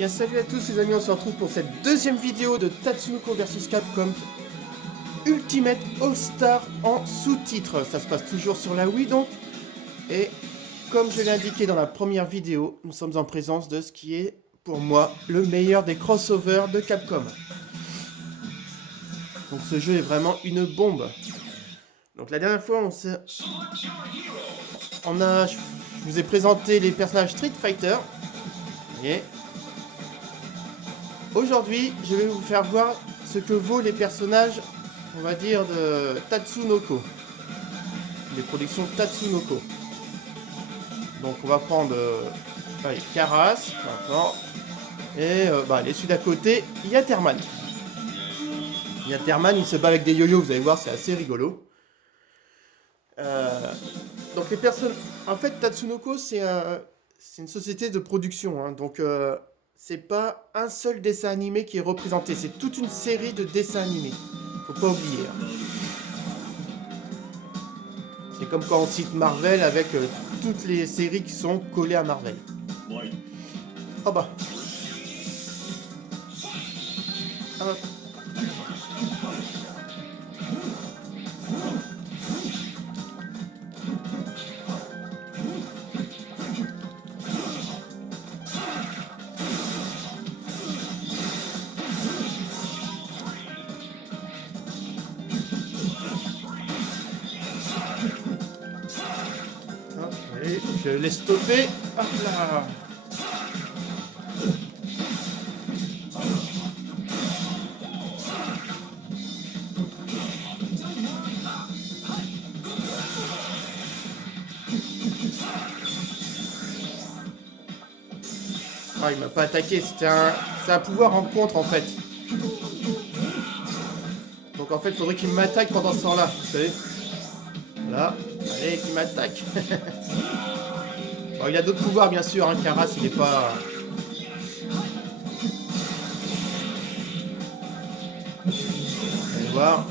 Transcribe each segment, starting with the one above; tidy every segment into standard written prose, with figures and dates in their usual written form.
bien salut à tous les amis, on se retrouve pour cette deuxième vidéo de Tatsunoko vs Capcom Ultimate All-Star en sous-titres. Ça se passe toujours sur la Wii donc. Et comme je l'ai indiqué dans la première vidéo, nous sommes en présence de ce qui est pour moi le meilleur des crossovers de Capcom. Donc ce jeu est vraiment une bombe. Donc la dernière fois je vous ai présenté les personnages Street Fighter. Et aujourd'hui, je vais vous faire voir ce que vaut les personnages, on va dire, de Tatsunoko. Les productions Tatsunoko. Donc on va prendre Karas, maintenant. Et les celui d'à côté, Yaterman. Yaterman, il se bat avec des yo-yo, vous allez voir, c'est assez rigolo. Donc les personnes... En fait, Tatsunoko, c'est une société de production, hein, donc c'est pas un seul dessin animé qui est représenté, c'est toute une série de dessins animés. Faut pas oublier. Hein. C'est comme quand on cite Marvel avec toutes les séries qui sont collées à Marvel. Oh bah. Ah. Allez, je laisse stopper. Hop là. Ah, il m'a pas attaqué, c'est un pouvoir en contre en fait. Donc en fait, il faudrait qu'il m'attaque pendant ce temps-là, vous savez. Là, allez, qu'il m'attaque. Bon, il a d'autres pouvoirs bien sûr, hein. Karas, il est pas... Allez voir.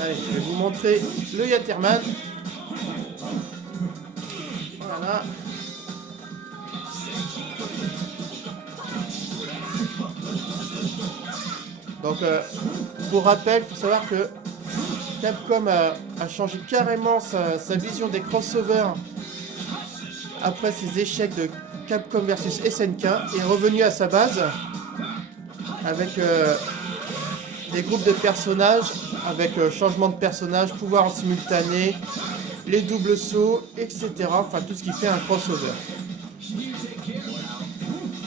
Allez, je vais vous montrer le Yaterman. Voilà. Donc, pour rappel, il faut savoir que Capcom a changé carrément sa vision des crossovers après ses échecs de Capcom vs SNK et est revenu à sa base avec des groupes de personnages, avec changement de personnages, pouvoir en simultané, les doubles sauts, etc. Enfin, tout ce qui fait un crossover.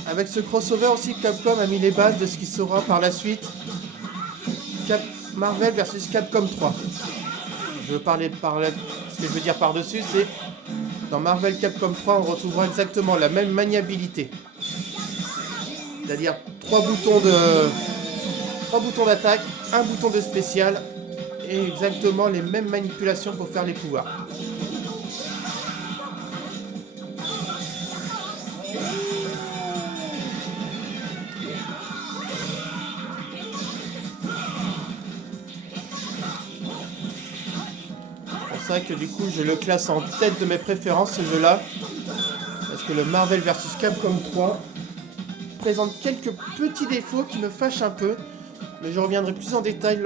Avec ce crossover aussi, Capcom a mis les bases de ce qui sera par la suite Marvel vs Capcom 3. Ce que je veux dire par-dessus, c'est dans Marvel Capcom 3, on retrouvera exactement la même maniabilité. C'est-à-dire 3 boutons d'attaque, un bouton de spécial et exactement les mêmes manipulations pour faire les pouvoirs. C'est vrai que du coup je le classe en tête de mes préférences ce jeu là parce que le Marvel vs Capcom 3 présente quelques petits défauts qui me fâchent un peu, mais je reviendrai plus en détail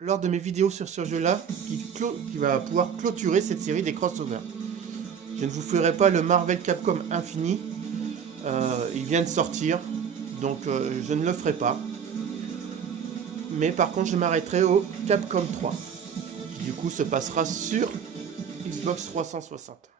lors de mes vidéos sur ce jeu là qui va pouvoir clôturer cette série des crossovers. Je ne vous ferai pas le Marvel Capcom Infini, il vient de sortir donc je ne le ferai pas, mais par contre je m'arrêterai au Capcom 3. Du coup, se passera sur Xbox 360.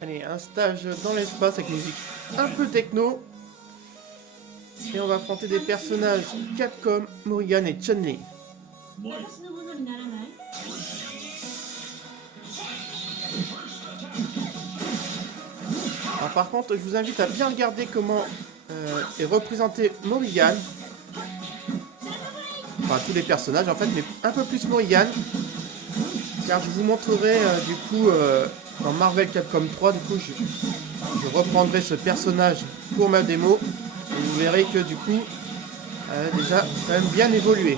Allez, un stage dans l'espace avec musique un peu techno. Et on va affronter des personnages Capcom, Morrigan et Chun-Li. Alors, par contre, je vous invite à bien regarder comment est représenté Morrigan. Enfin, tous les personnages en fait, mais un peu plus Morrigan. Car je vous montrerai du coup dans Marvel Capcom 3, du coup je reprendrai ce personnage pour ma démo. Et vous verrez que du coup, déjà quand même bien évolué.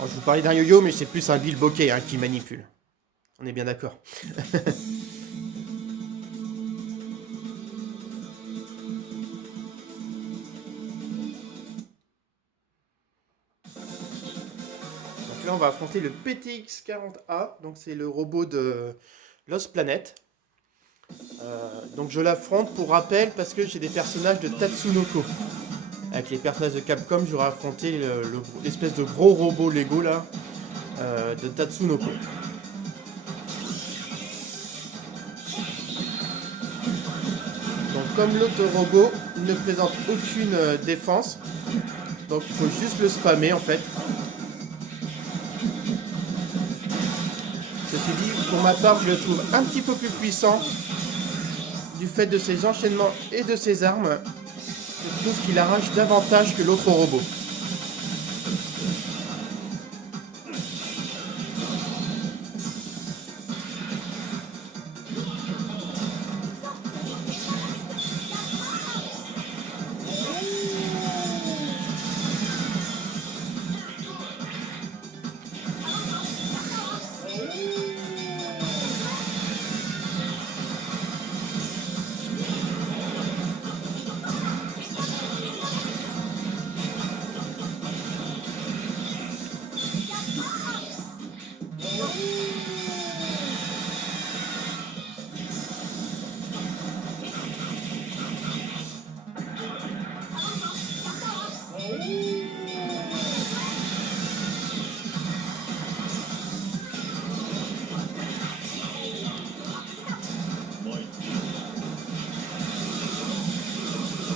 Alors, je vous parlais d'un yo-yo, mais c'est plus un bilboquet qui manipule. On est bien d'accord. Donc là, on va affronter le PTX-40A. Donc c'est le robot de Lost Planet. Donc je l'affronte pour rappel parce que j'ai des personnages de Tatsunoko. Avec les personnages de Capcom, j'aurais affronté l'espèce de gros robot Lego là de Tatsunoko. Donc comme l'autre robot, il ne présente aucune défense. Donc il faut juste le spammer en fait. Ceci dit, pour ma part, je le trouve un petit peu plus puissant du fait de ses enchaînements et de ses armes. Je trouve qu'il arrache davantage que l'autre robot.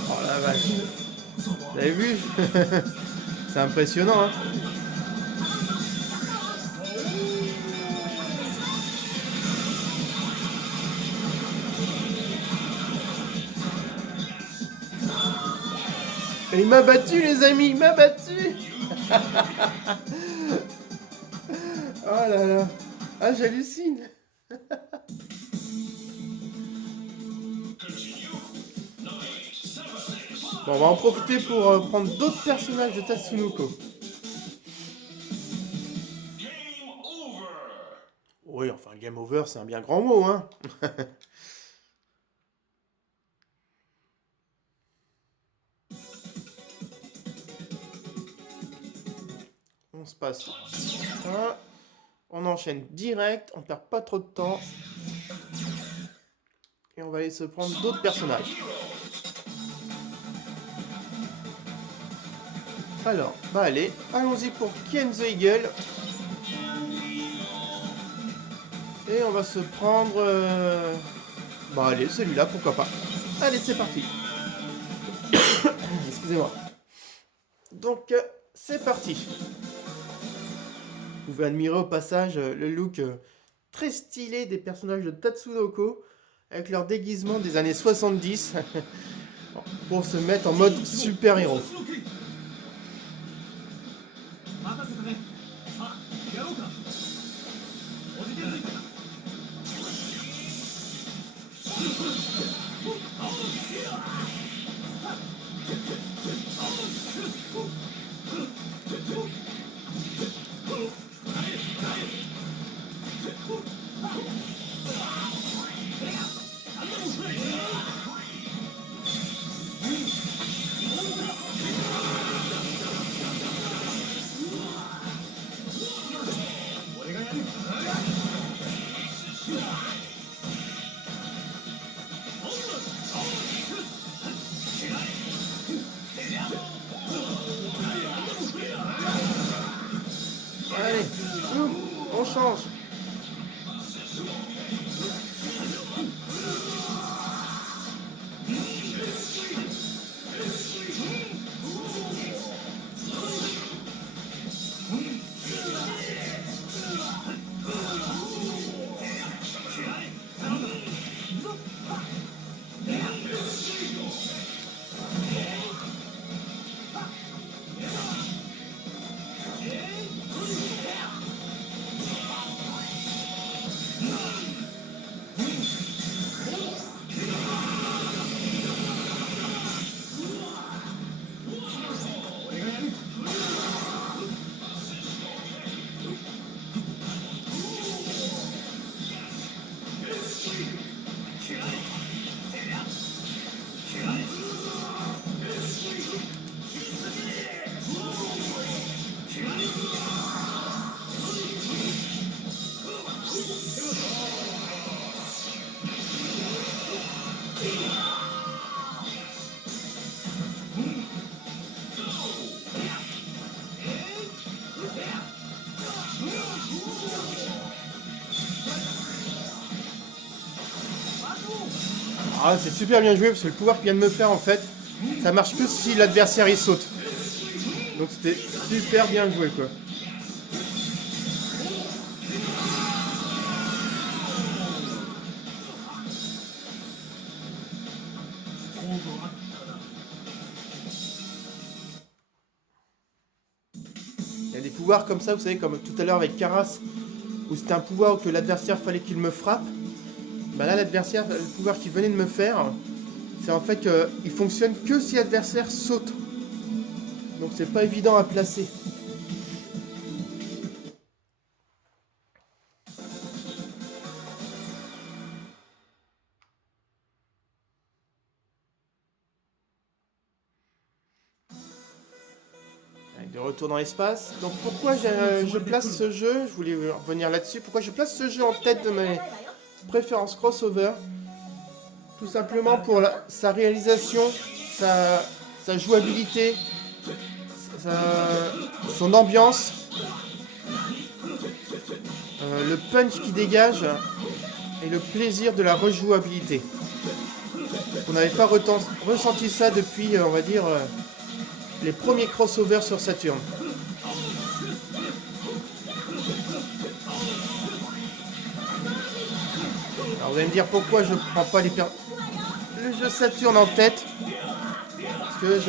Oh la vache. Vous avez vu? C'est impressionnant, hein. Et il m'a battu, les amis, il m'a battu. Oh là là. Ah, j'hallucine. Bon, on va en profiter pour prendre d'autres personnages de Tatsunoko. Oui, enfin, game over, c'est un bien grand mot, hein. On se passe ça. On enchaîne direct, on perd pas trop de temps. Et on va aller se prendre d'autres personnages. Alors, bah allez, allons-y pour Ken the Eagle. Et on va se prendre... Bah allez, celui-là, pourquoi pas. Allez, c'est parti. Excusez-moi. Donc, c'est parti. Vous pouvez admirer au passage le look très stylé des personnages de Tatsunoko avec leur déguisement des années 70 pour se mettre en mode super-héros. Allez, on change. Ah, c'est super bien joué parce que le pouvoir qu'il vient de me faire en fait, ça marche que si l'adversaire il saute. Donc c'était super bien joué quoi. Il y a des pouvoirs comme ça, vous savez, comme tout à l'heure avec Karas, où c'était un pouvoir que l'adversaire fallait qu'il me frappe. Bah là, l'adversaire, le pouvoir qu'il venait de me faire, c'est en fait qu'il fonctionne que si l'adversaire saute. Donc c'est pas évident à placer. De retour dans l'espace. Donc pourquoi je place ce jeu, je voulais revenir là-dessus, pourquoi je place ce jeu en tête de mes préférences crossover? Tout simplement pour sa réalisation, sa jouabilité, son ambiance, le punch qui dégage et le plaisir de la rejouabilité. On n'avait pas ressenti ça depuis, on va dire, les premiers crossovers sur Saturn. Alors vous allez me dire pourquoi je prends pas le jeu Saturn en tête. Parce que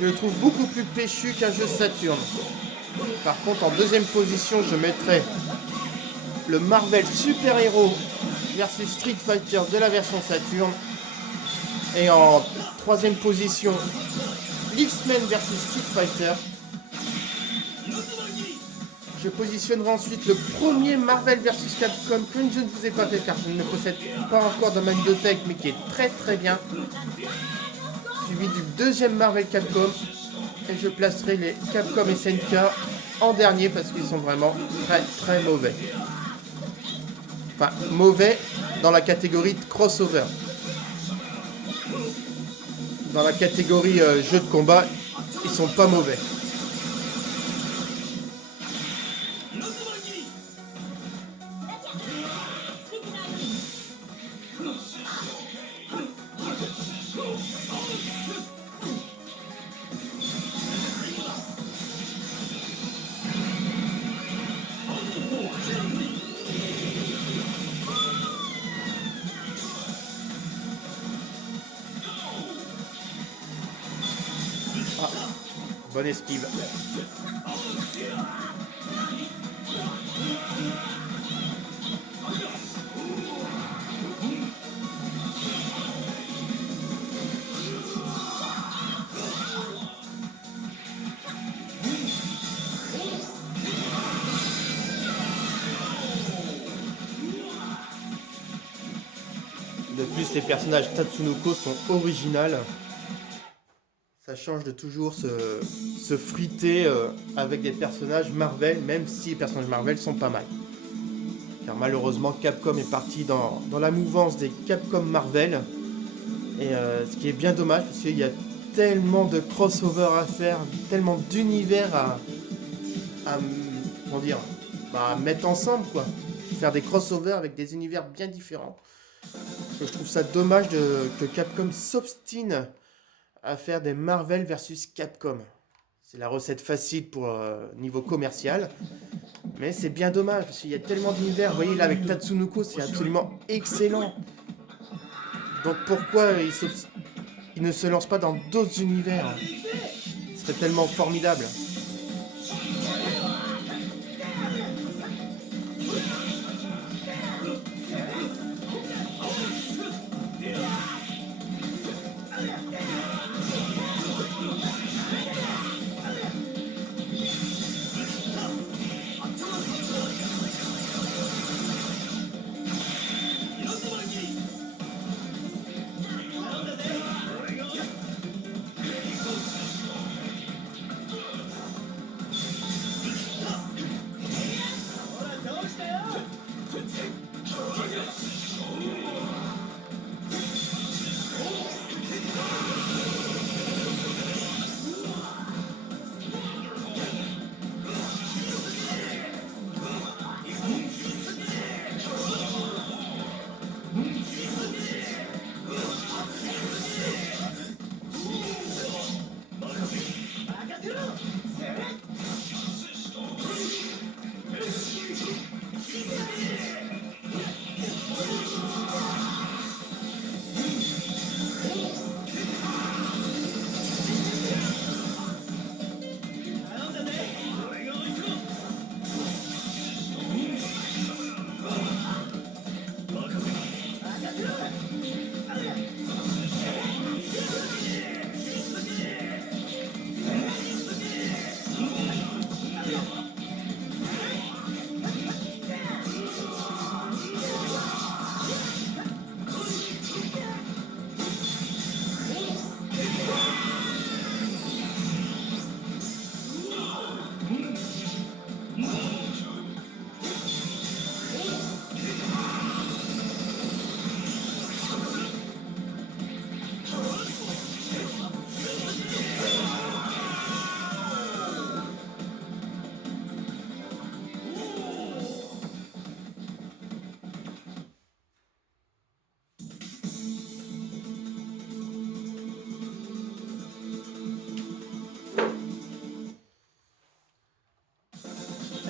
je le trouve beaucoup plus péchu qu'un jeu Saturn. Par contre, en deuxième position, je mettrai le Marvel Super Hero versus Street Fighter de la version Saturn. Et en troisième position, l'X-Men versus Street Fighter. Je positionnerai ensuite le premier Marvel vs Capcom que je ne vous ai pas fait car je ne le possède pas encore dans ma bibliothèque mais qui est très très bien. Suivi du deuxième Marvel Capcom. Et je placerai les Capcom SNK en dernier parce qu'ils sont vraiment très très mauvais. Enfin, mauvais dans la catégorie de crossover. Dans la catégorie jeux de combat, ils sont pas mauvais. bonne esquive. De plus, les personnages Tatsunoko sont originales. Ça change de toujours se friter avec des personnages Marvel, même si les personnages Marvel sont pas mal. Car malheureusement, Capcom est parti dans la mouvance des Capcom Marvel. Et ce qui est bien dommage, parce qu'il y a tellement de crossover à faire, tellement d'univers comment dire, à mettre ensemble, quoi. Faire des crossovers avec des univers bien différents. Je trouve ça dommage que Capcom s'obstine à faire des Marvel versus Capcom. C'est la recette facile pour niveau commercial. Mais c'est bien dommage, parce qu'il y a tellement d'univers. Vous voyez là avec Tatsunoko, c'est absolument excellent. Donc pourquoi il ne se lance pas dans d'autres univers? Ce serait tellement formidable.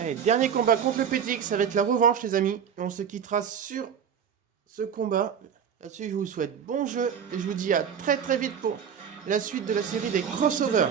Allez, dernier combat contre le PTX, ça va être la revanche les amis. On se quittera sur ce combat. Là-dessus, je vous souhaite bon jeu et je vous dis à très très vite pour la suite de la série des crossovers.